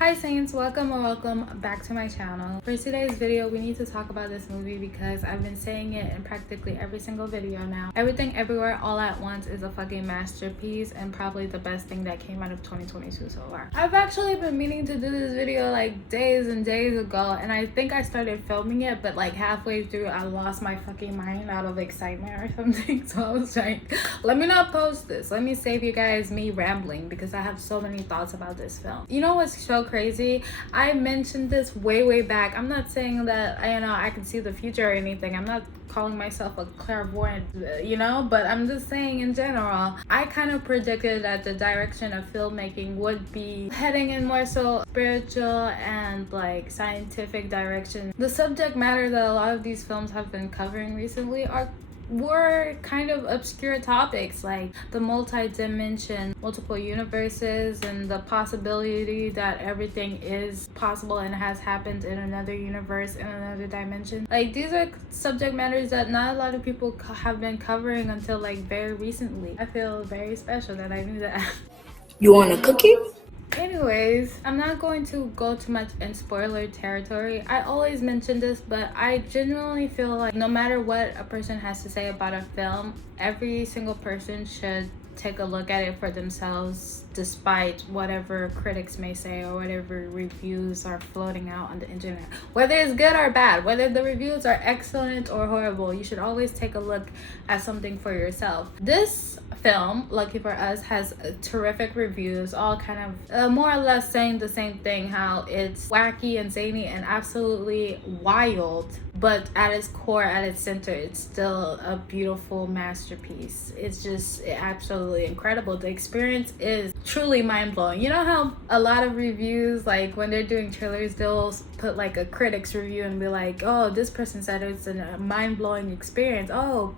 Hi Saints, welcome or welcome back to my channel. For today's video, we need to talk about this movie because I've been saying it in practically every single video now. Everything Everywhere All at Once is a fucking masterpiece and probably the best thing that came out of 2022 so far. I've actually been meaning to do this video like days and days ago, and I think I started filming it, but like halfway through I lost my fucking mind out of excitement or something. So I was like, let me not post this. Let me save you guys me rambling because I have so many thoughts about this film. You know what's so crazy? I mentioned this way back. I'm not saying that I can see the future or anything. I'm not calling myself a clairvoyant, but I'm just saying in general, I kind of predicted that the direction of filmmaking would be heading in more so spiritual and like scientific direction. The subject matter that a lot of these films have been covering recently were kind of obscure topics like the multi-dimension, multiple universes, and the possibility that everything is possible and has happened in another universe, in another dimension. Like, these are subject matters that not a lot of people have been covering until like very recently. I feel very special that I knew that. You want a cookie? Anyways, I'm not going to go too much in spoiler territory. I always mention this, but I genuinely feel like no matter what a person has to say about a film, every single person should take a look at it for themselves, despite whatever critics may say or whatever reviews are floating out on the internet. Whether it's good or bad, whether the reviews are excellent or horrible, you should always take a look at something for yourself. This film, lucky for us, has terrific reviews, all kind of more or less saying the same thing, how it's wacky and zany and absolutely wild, but at its core, at its center, it's still a beautiful masterpiece. It's just absolutely incredible. The experience is truly mind-blowing. You know how a lot of reviews, like when they're doing trailers, they'll put like a critic's review and be like, oh, this person said it's a mind-blowing experience. Oh,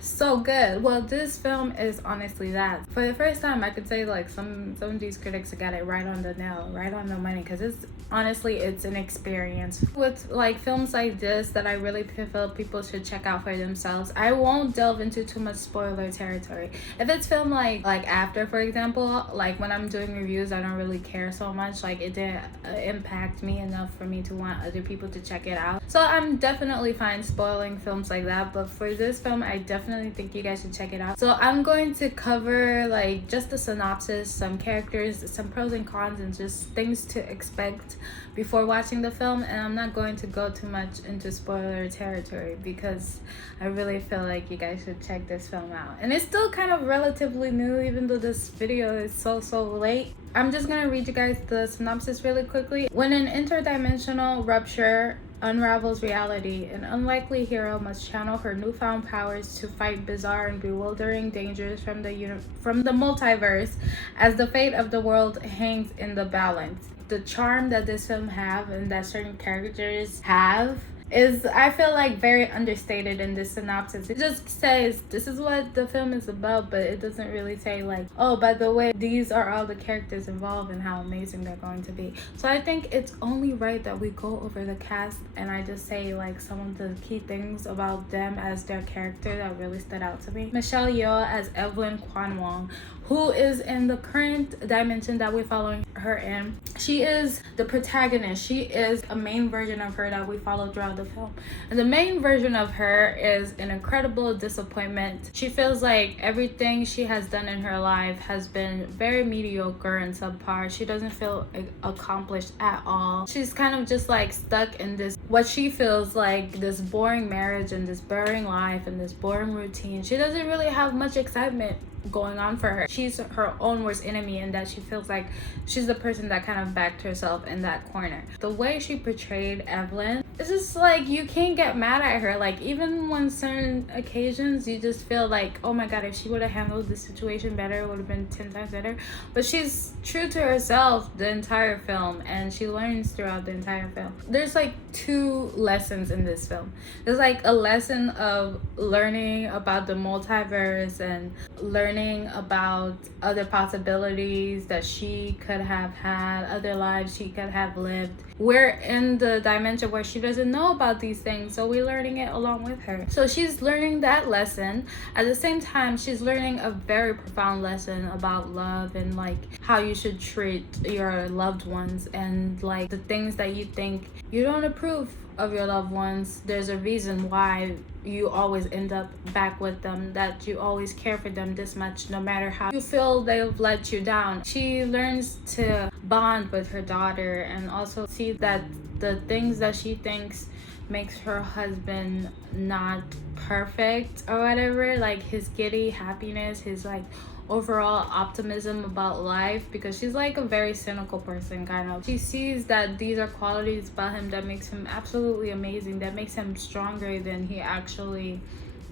so good. Well, this film is honestly that. For the first time, I could say like some of these critics got it right on the nail, right on the money, because it's an experience. With like films like this that I really feel people should check out for themselves, I won't delve into too much spoiler territory. If it's filmed like After, for example, like when I'm doing reviews, I don't really care so much. Like, it didn't impact me enough for me to want other people to check it out. So I'm definitely fine spoiling films like that, but for this film, I definitely think you guys should check it out. So I'm going to cover like just the synopsis, some characters, some pros and cons, and just things to expect before watching the film. And I'm not going to go too much into spoiler territory because I really feel like you guys should check this film out. And it's still kind of relatively new, even though this video is so late. I'm just gonna read you guys the synopsis really quickly. When an interdimensional rupture unravels reality, an unlikely hero must channel her newfound powers to fight bizarre and bewildering dangers from the multiverse as the fate of the world hangs in the balance. The charm that this film have and that certain characters have is, I feel like, very understated in this synopsis. It just says this is what the film is about, but it doesn't really say like, oh, by the way, these are all the characters involved and how amazing they're going to be. So I think it's only right that we go over the cast and I just say like some of the key things about them as their character that really stood out to me. Michelle Yeoh as Evelyn Kwan Wong, who is in the current dimension that we're following her in. She is the protagonist. She is a main version of her that we follow throughout the film. And the main version of her is an incredible disappointment. She feels like everything she has done in her life has been very mediocre and subpar. She doesn't feel accomplished at all. She's kind of just like stuck in this, what she feels like, this boring marriage and this boring life and this boring routine. She doesn't really have much excitement going on for her. She's her own worst enemy, and that she feels like she's the person that kind of backed herself in that corner. The way she portrayed Evelyn, it's just like you can't get mad at her. Like, even when certain occasions you just feel like, oh my god, if she would have handled this situation better, it would have been 10 times better. But she's true to herself the entire film, and she learns throughout the entire film. There's like two lessons in this film. There's like a lesson of learning about the multiverse and learning learning about other possibilities that she could have had, other lives she could have lived. We're in the dimension where she doesn't know about these things, so we're learning it along with her. So she's learning that lesson. At the same time, she's learning a very profound lesson about love and like how you should treat your loved ones, and like the things that you think you don't approve of your loved ones. There's a reason why you always end up back with them, that you always care for them this much no matter how you feel they've let you down. She learns to bond with her daughter and also see that the things that she thinks makes her husband not perfect or whatever, like his giddy happiness, his like overall optimism about life, because she's like a very cynical person kind of. She sees that these are qualities about him that makes him absolutely amazing, that makes him stronger than he actually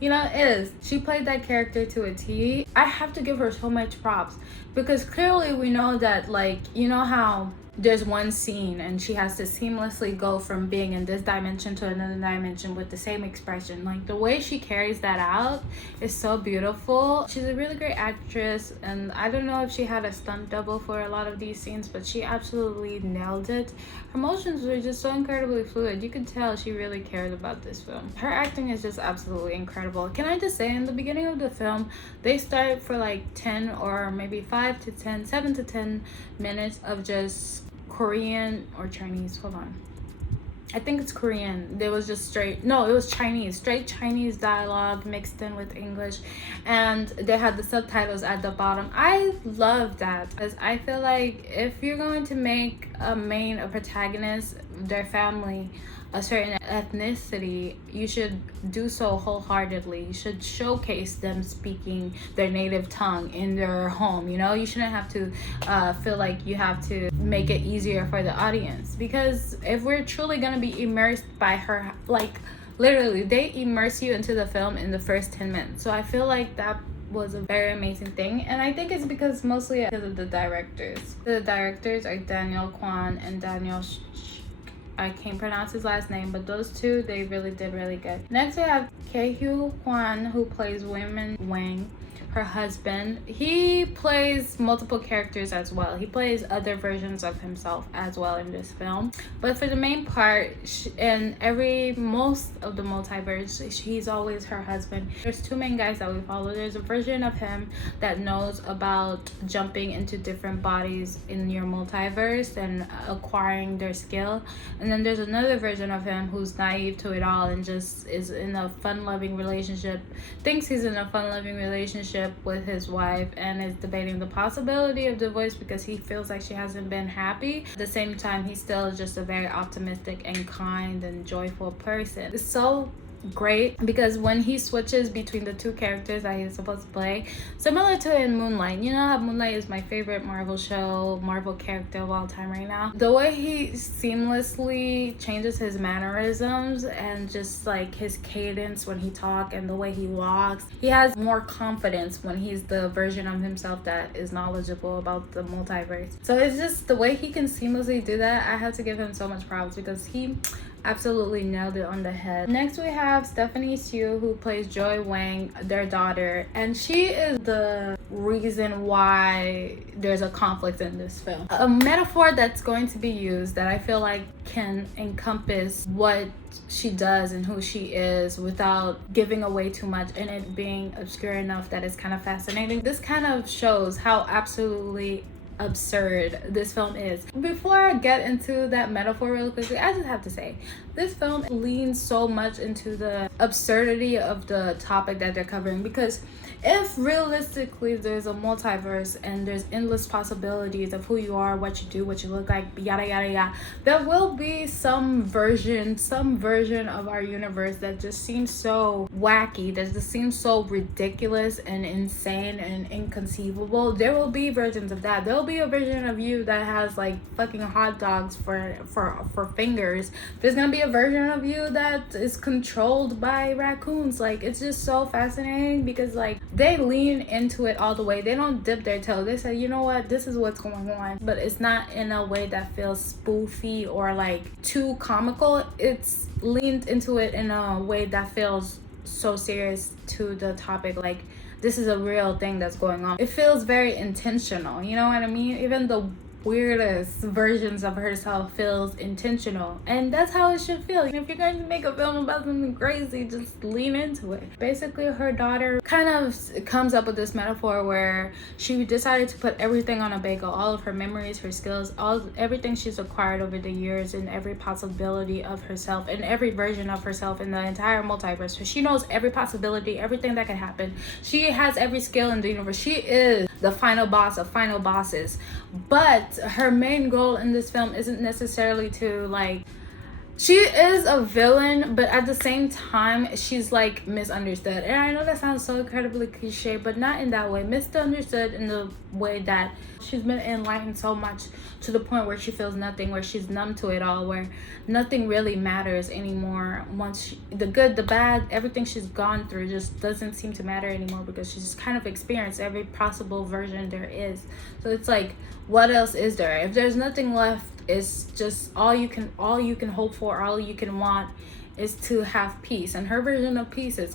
is. She played that character to a T. I have to give her so much props, because clearly we know that, like, you know how there's one scene and she has to seamlessly go from being in this dimension to another dimension with the same expression. Like, the way she carries that out is so beautiful. She's a really great actress, and I don't know if she had a stunt double for a lot of these scenes, but she absolutely nailed it. Her emotions were just so incredibly fluid. You could tell she really cared about this film. Her acting is just absolutely incredible. Can I just say, in the beginning of the film, they start for like 10 or maybe 5 to 10, 7 to 10 minutes of just Korean or Chinese, hold on, I think it's Korean. There was just it was Chinese, straight Chinese dialogue mixed in with English, and they had the subtitles at the bottom. I love that, because I feel like if you're going to make a protagonist, their family, a certain ethnicity, you should do so wholeheartedly. You should showcase them speaking their native tongue in their home. You shouldn't have to feel like you have to make it easier for the audience, because if we're truly gonna be immersed by her, like literally they immerse you into the film in the first 10 minutes. So I feel like that was a very amazing thing, and I think it's mostly because of the directors. The directors are Daniel Kwan and Daniel I can't pronounce his last name, but those two, they really did really good. Next we have Kyu Hwan, who plays Waymond Wang, her husband. He plays multiple characters as well. He plays other versions of himself as well in this film. But for the main part, in most of the multiverse, he's always her husband. There's two main guys that we follow. There's a version of him that knows about jumping into different bodies in your multiverse and acquiring their skill. And then there's another version of him who's naive to it all and just is in a fun-loving relationship, thinks he's in a fun-loving relationship with his wife, and is debating the possibility of divorce because he feels like she hasn't been happy. At the same time, he's still just a very optimistic and kind and joyful person. It's so great because when he switches between the two characters that he's supposed to play, similar to in Moonlight, you know how Moonlight is my favorite Marvel character of all time right now. The way he seamlessly changes his mannerisms and just like his cadence when he talks and the way he walks, he has more confidence when he's the version of himself that is knowledgeable about the multiverse. So it's just the way he can seamlessly do that. I have to give him so much props because he absolutely nailed it on the head. Next we have Stephanie Hsu, who plays Joy Wang, their daughter, and she is the reason why there's a conflict in this film. A metaphor that's going to be used that I feel like can encompass what she does and who she is without giving away too much and it being obscure enough that it's kind of fascinating. This kind of shows how absolutely absurd this film is. Before I get into that metaphor really quickly, I just have to say this film leans so much into the absurdity of the topic that they're covering, because if realistically there's a multiverse and there's endless possibilities of who you are, what you do, what you look like, yada yada yada, there will be some version of our universe that just seems so wacky, that just seems so ridiculous and insane and inconceivable. There will be versions of that. There will be a version of you that has like fucking hot dogs for fingers. There's gonna be a version of you that is controlled by raccoons. Like, it's just so fascinating because like they lean into it all the way. They don't dip their toe. They say, you know what, this is what's going on, but it's not in a way that feels spoofy or like too comical. It's leaned into it in a way that feels so serious to the topic. Like, this is a real thing that's going on. It feels very intentional, you know what I mean? Even the weirdest versions of herself feels intentional, and that's how it should feel. If you're going to make a film about something crazy, just lean into it. Basically, her daughter kind of comes up with this metaphor where she decided to put everything on a bagel, all of her memories, her skills, everything she's acquired over the years, and every possibility of herself and every version of herself in the entire multiverse. So she knows every possibility, everything that could happen. She has every skill in the universe. She is the final boss of final bosses. But her main goal in this film isn't necessarily to, like, she is a villain, but at the same time she's like misunderstood. And I know that sounds so incredibly cliche, but not in that way. Misunderstood in the way that she's been enlightened so much to the point where she feels nothing, where she's numb to it all, where nothing really matters anymore. Once the good, the bad, everything she's gone through just doesn't seem to matter anymore, because she's kind of experienced every possible version there is. So it's like, what else is there? If there's nothing left, it's just all you can hope for, all you can want is to have peace. And her version of peace is,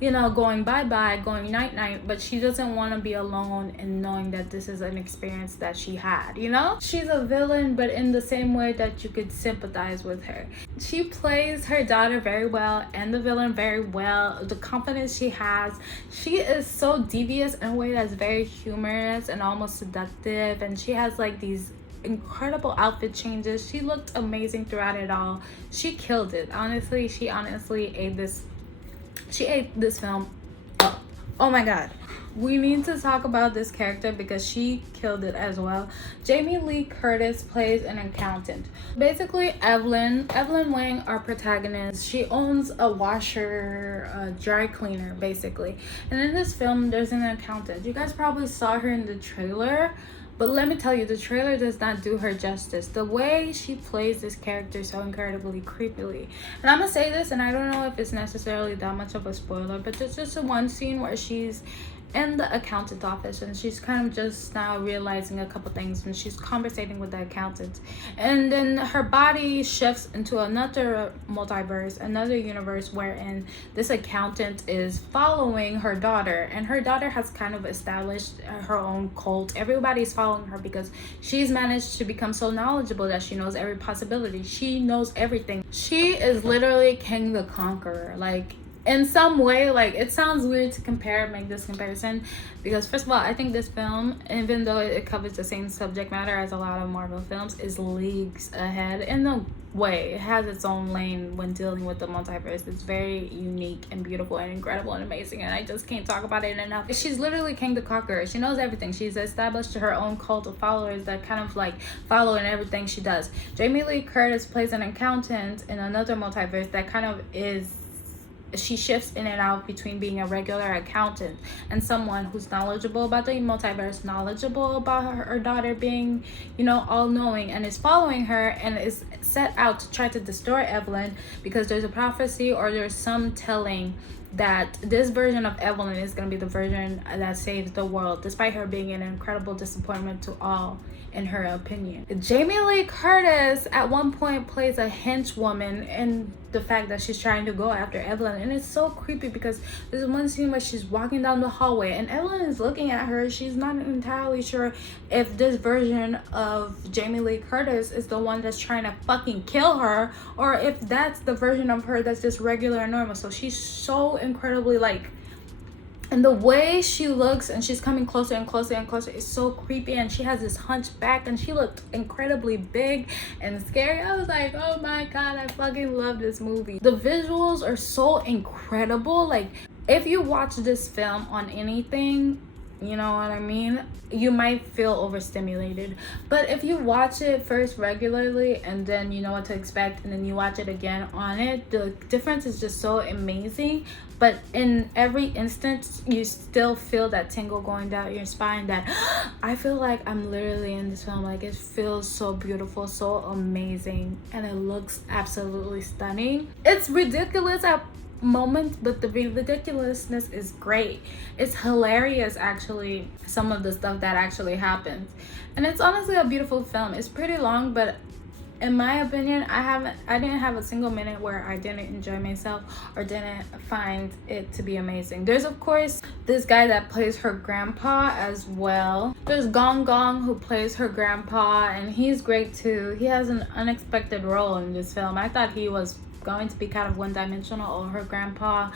you know, going bye-bye, going night-night, but she doesn't want to be alone and knowing that this is an experience that she had, you know? She's a villain, but in the same way that you could sympathize with her. She plays her daughter very well and the villain very well. The confidence she has. She is so devious in a way that's very humorous and almost seductive, and she has like these incredible outfit changes. She looked amazing throughout it all. She killed it. Honestly, she ate this film up. Oh my god. We need to talk about this character because she killed it as well. Jamie Lee Curtis plays an accountant. Basically, Evelyn Wang, our protagonist, she owns a washer, dry cleaner, basically. And in this film, there's an accountant. You guys probably saw her in the trailer. But let me tell you, the trailer does not do her justice. The way she plays this character so incredibly creepily. And I'm gonna say this, and I don't know if it's necessarily that much of a spoiler, but there's just one scene where she's in the accountant's office and she's kind of just now realizing a couple things, and she's conversating with the accountant, and then her body shifts into another multiverse, another universe, wherein this accountant is following her daughter, and her daughter has kind of established her own cult. Everybody's following her because she's managed to become so knowledgeable that she knows every possibility. She knows everything. She is literally King the Conqueror. Like, in some way, like, it sounds weird to make this comparison, because first of all, I think this film, even though it covers the same subject matter as a lot of Marvel films, is leagues ahead in a way. It has its own lane when dealing with the multiverse. It's very unique and beautiful and incredible and amazing, and I just can't talk about it enough. She's literally King the Conqueror. She knows everything. She's established her own cult of followers that kind of like follow in everything she does. Jamie Lee Curtis plays an accountant in another multiverse that kind of is, she shifts in and out between being a regular accountant and someone who's knowledgeable about the multiverse, knowledgeable about her daughter being, you know, all-knowing, and is following her and is set out to try to destroy Evelyn because there's a prophecy, or there's some telling that this version of Evelyn is going to be the version that saves the world, despite her being an incredible disappointment to all, in her opinion. Jamie Lee Curtis at one point plays a henchwoman in the fact that she's trying to go after Evelyn, and it's so creepy because there's one scene where she's walking down the hallway and Evelyn is looking at her. She's not entirely sure if this version of Jamie Lee Curtis is the one that's trying to fucking kill her, or if that's the version of her that's just regular and normal. So she's so incredibly, like, and the way she looks, and she's coming closer and closer and closer, is so creepy, and she has this hunchback, and she looked incredibly big and scary. I was like, oh my god, I fucking love this movie. The visuals are so incredible. Like, if you watch this film on anything, you know what I mean, you might feel overstimulated. But if you watch it first regularly and then you know what to expect, and then you watch it again on it, the difference is just so amazing. But in every instance, you still feel that tingle going down your spine, that I feel like I'm literally in this film. Like, it feels so beautiful, so amazing, and it looks absolutely stunning. It's ridiculous at moments, but the ridiculousness is great. It's hilarious, actually, some of the stuff that actually happens, and it's honestly a beautiful film. It's pretty long, but in my opinion, I didn't have a single minute where I didn't enjoy myself or didn't find it to be amazing. There's of course this guy that plays her grandpa as well. There's Gong Gong who plays her grandpa, and he's great too. He has an unexpected role in this film. I thought he was going to be kind of one-dimensional, or her grandpa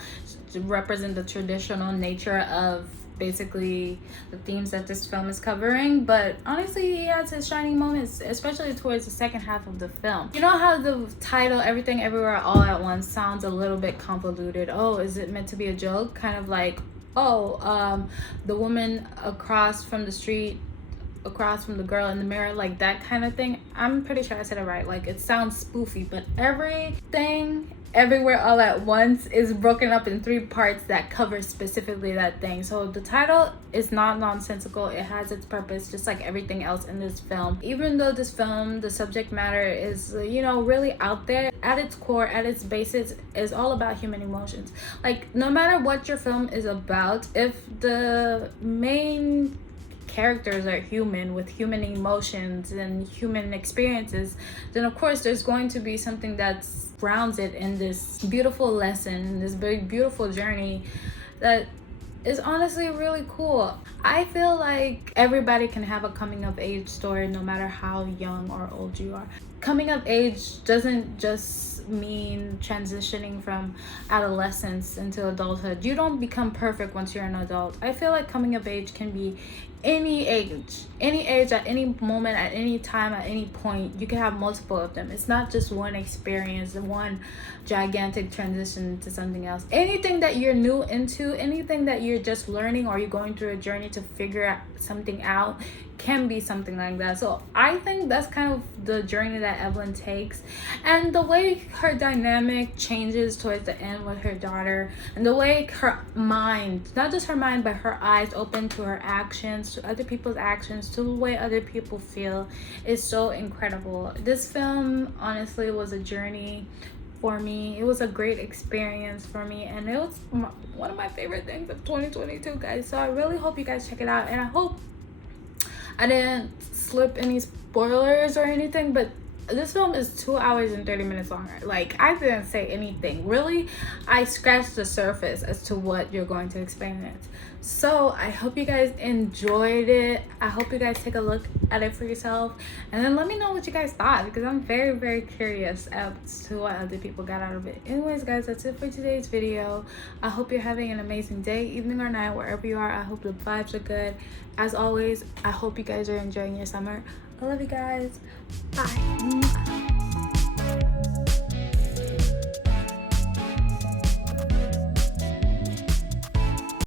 to represent the traditional nature of basically the themes that this film is covering. But honestly, he has his shining moments, especially towards the second half of the film. You know how the title Everything Everywhere All at Once sounds a little bit convoluted? Oh, is it meant to be a joke? Kind of like, oh, the woman across from the street, across from the girl in the mirror, like that kind of thing. I'm pretty sure I said it right. Like, it sounds spoofy, but Everything Everywhere All at Once is broken up in 3 parts that cover specifically that thing. So the title is not nonsensical. It has its purpose, just like everything else in this film. Even though this film, the subject matter is, you know, really out there, at its core, at its basis, is all about human emotions. Like, no matter what your film is about, if the main characters are human with human emotions and human experiences, then of course there's going to be something that's grounds it in this beautiful lesson, this very beautiful journey that is honestly really cool. I feel like everybody can have a coming of age story, no matter how young or old you are. Coming of age doesn't just mean transitioning from adolescence into adulthood. You don't become perfect once you're an adult. I feel like coming of age can be any age, at any moment, at any time, at any point. You can have multiple of them. It's not just one experience, one gigantic transition to something else. Anything that you're new into, anything that you're just learning, or you're going through a journey to figure out something out, can be something like that. So I think that's kind of the journey that Evelyn takes, and the way her dynamic changes towards the end with her daughter, and the way her mind, not just her mind, but her eyes open to her actions, to other people's actions, to the way other people feel, is so incredible. This film honestly was a journey for me. It was a great experience for me, and it was one of my favorite things of 2022, guys. So I really hope you guys check it out, and I hope I didn't slip any spoilers or anything, but this film is 2 hours and 30 minutes long. Like, I didn't say anything really. I scratched the surface as to what you're going to experience. So I hope you guys enjoyed it. I hope you guys take a look at it for yourself, and then let me know what you guys thought, because I'm very, very curious as to what other people got out of it. Anyways, guys, that's it for today's video. I hope you're having an amazing day, evening, or night, wherever you are. I hope the vibes are good. As always, I hope you guys are enjoying your summer. I love you guys. Bye.